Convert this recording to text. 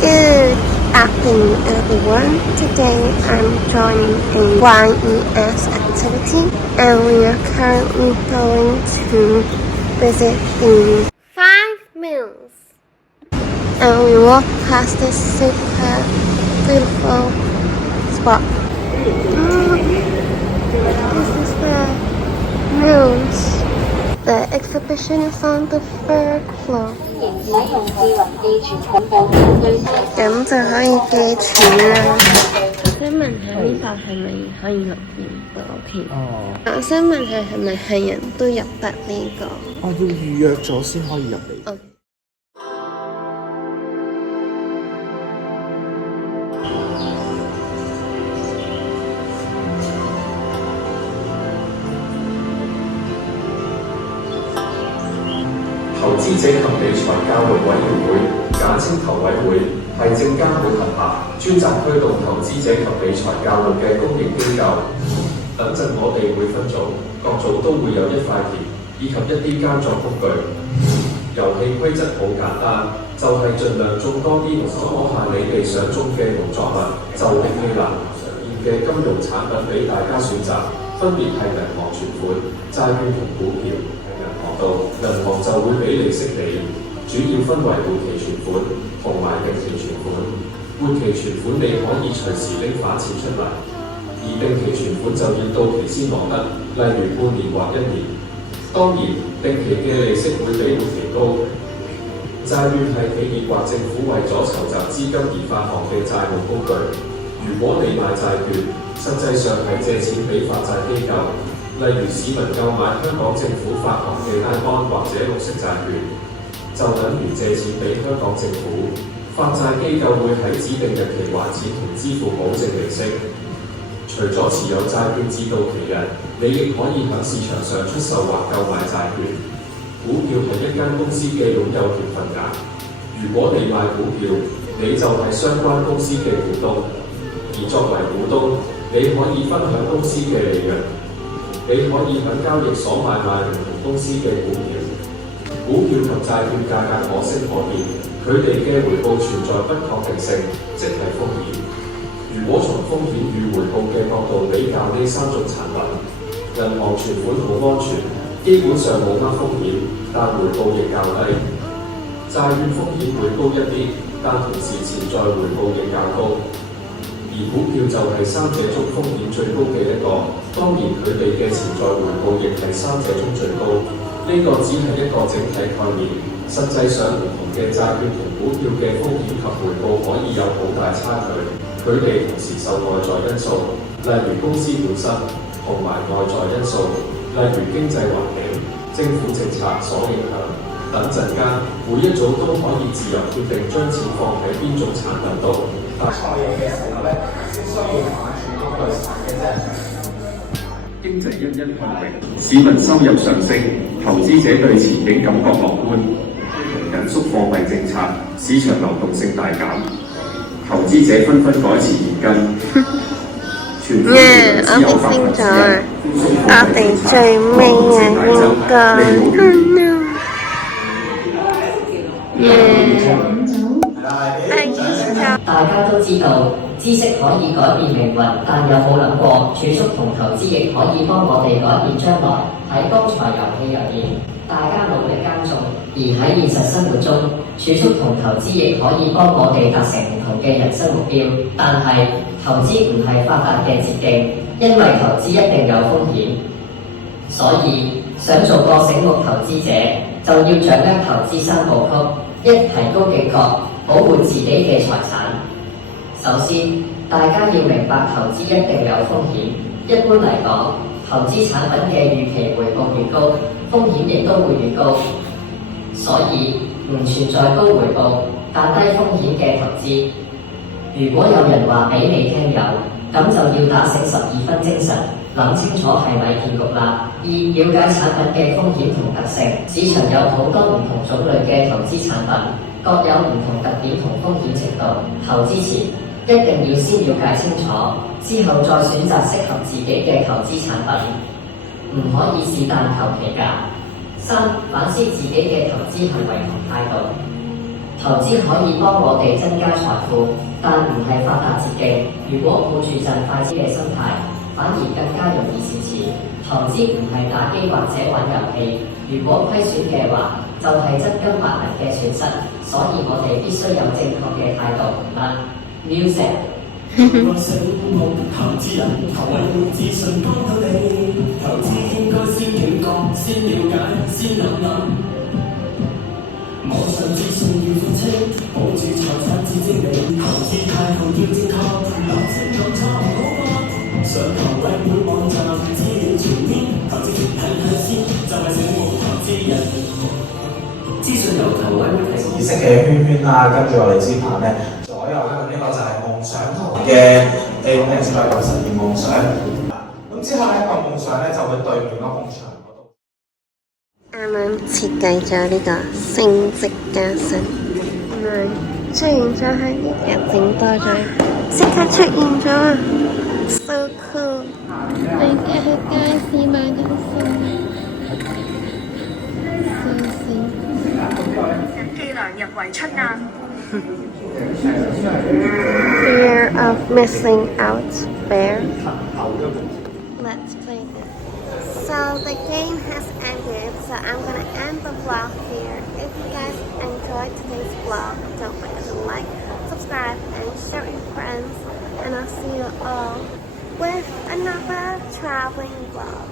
Good afternoon, everyone. Today I'm joining a YES activity, and we are currently going to visit the 5 Mills. And we walk past this super beautiful spot. This is the Mills. The exhibition is on the third floor. 咁就可以寄錢啦。我想問下呢度係咪可以錄影到添？我想問下係咪係人都入得呢個？要預約咗先可以入嚟。投資者及理財教育委員會簡稱投委會係證監會轄下專責推動投資者及理財教育嘅公營機構。等陣我哋會分組，各組都會有一塊田以及一啲耕作工具。遊戲規則好簡單，就係盡量種多啲農作下你哋想種嘅農作物，就係希臘常見嘅金融產品俾大家選擇，分別係銀行存款、債券同股票。銀行就會俾利息你，主要分為活期存款同埋定期存款。活期存款你可以隨時拎返錢出嚟，而定期存款就要到期先攞得，例如半年或1年。當然，定期嘅利息會比活期高。債券係企業或政府為咗籌集資金而發行嘅債務工具。如果你買債券，實際上係借錢俾發債機構。例如市民購買香港政府發行嘅 iBond 或者綠色債券，就等於借錢俾香港政府。發債機構會喺指定日期還錢同支付保證利息。除咗持有債券至到期日，你亦可以喺市場上出售或購買債券。股票係一間公司嘅擁有權份額。如果你買股票，你就係相關公司嘅股東，而作為股東，你可以分享公司嘅利潤。你可以喺交易所買賣唔同公司嘅股票。股票及債券價格可升可跌，佢哋嘅回報存在不確定性，即係風險。如果從風險與回報嘅角度比較呢3種產品，銀行存款好安全，基本上冇乜風險，但回報亦較低。債券風險會高一啲，但同時潛在回報亦較高。而股票就係3者中風險最高嘅一個，當然佢哋嘅潛在回報亦係3者中最高。呢個只係一個整體概念，實際上唔同嘅債券同股票嘅風險及回報可以有好大差距。佢哋同時受外在因素，例如公司本身，同埋內在因素，例如經濟環境、政府政策所影響。等陣間，每一組都可以自由決定將錢放喺邊種產品度。創業嘅時候咧，先需要買住嗰個產嘅啫。經濟欣欣向榮，市民收入上升，投資者對前景感覺樂觀。緊縮貨幣政策，市場流動性大減，投資者紛紛改持現金。我哋升咗，我哋最尾啊應該。大家都知道知識可以改變命運，但有冇諗過儲蓄同投資亦可以幫我哋改變將來？喺剛才遊戲入面，大家努力耕種，而喺現實生活中，儲蓄同投資亦可以幫我哋達成唔同嘅人生目標。但係投資唔係發達嘅捷徑，因為投資一定有風險。所以想做個醒目投資者，就要掌握投資3部曲：1、提高警覺，保護自己嘅財產。首先，大家要明白投資一定有風險。一般嚟講，投資產品嘅預期回報越高，風險亦都會越高。所以唔存在高回報但低風險嘅投資。如果有人話俾你聽有，咁就要打醒12分精神，諗清楚係咪騙局啦。2、了解產品嘅風險同特性。市場有好多唔同種類嘅投資產品，各有唔同特點同風險程度。投資前一定要先了解清楚，之後再選擇適合自己嘅投資產品，唔可以是但求其㗎。3、反思自己嘅投資行為同態度。投資可以幫我哋增加財富，但唔係發達捷徑。如果抱住賺快錢嘅心態，反而更加容易蝕錢。投資唔係打機或者玩遊戲，如果虧損嘅話，就係真金白銀嘅損失。所以我哋必須有正確嘅態度。Music。投資人投位會資訊幫到你，投資應該先警覺，先了解，先諗。網上資訊要分清，保住財產至精明，投資態度要正確，諗清楚錯唔好搏。上投位會網站資料全面，投資前睇先，就係醒目投資人。資訊由投位會提供。意識嘅圈圈啦，跟住我哋支拍咧，左右呢個就係夢想圖嘅 A.X. 再實現夢想。咁之後呢個夢想咧就會對面嗰埲牆。啱啱設計咗呢個升職加薪，出現咗喺呢日整多咗，即刻出現咗啊 ！So cool！ 我而家去街市買緊餸，伎倆入圍出眼。Fear of missing out, bear. Let's play this. So the game has ended, so I'm gonna end the vlog here. If you guys enjoyed today's vlog, don't forget to like, subscribe, and share with your friends. And I'll see you all with another traveling vlog.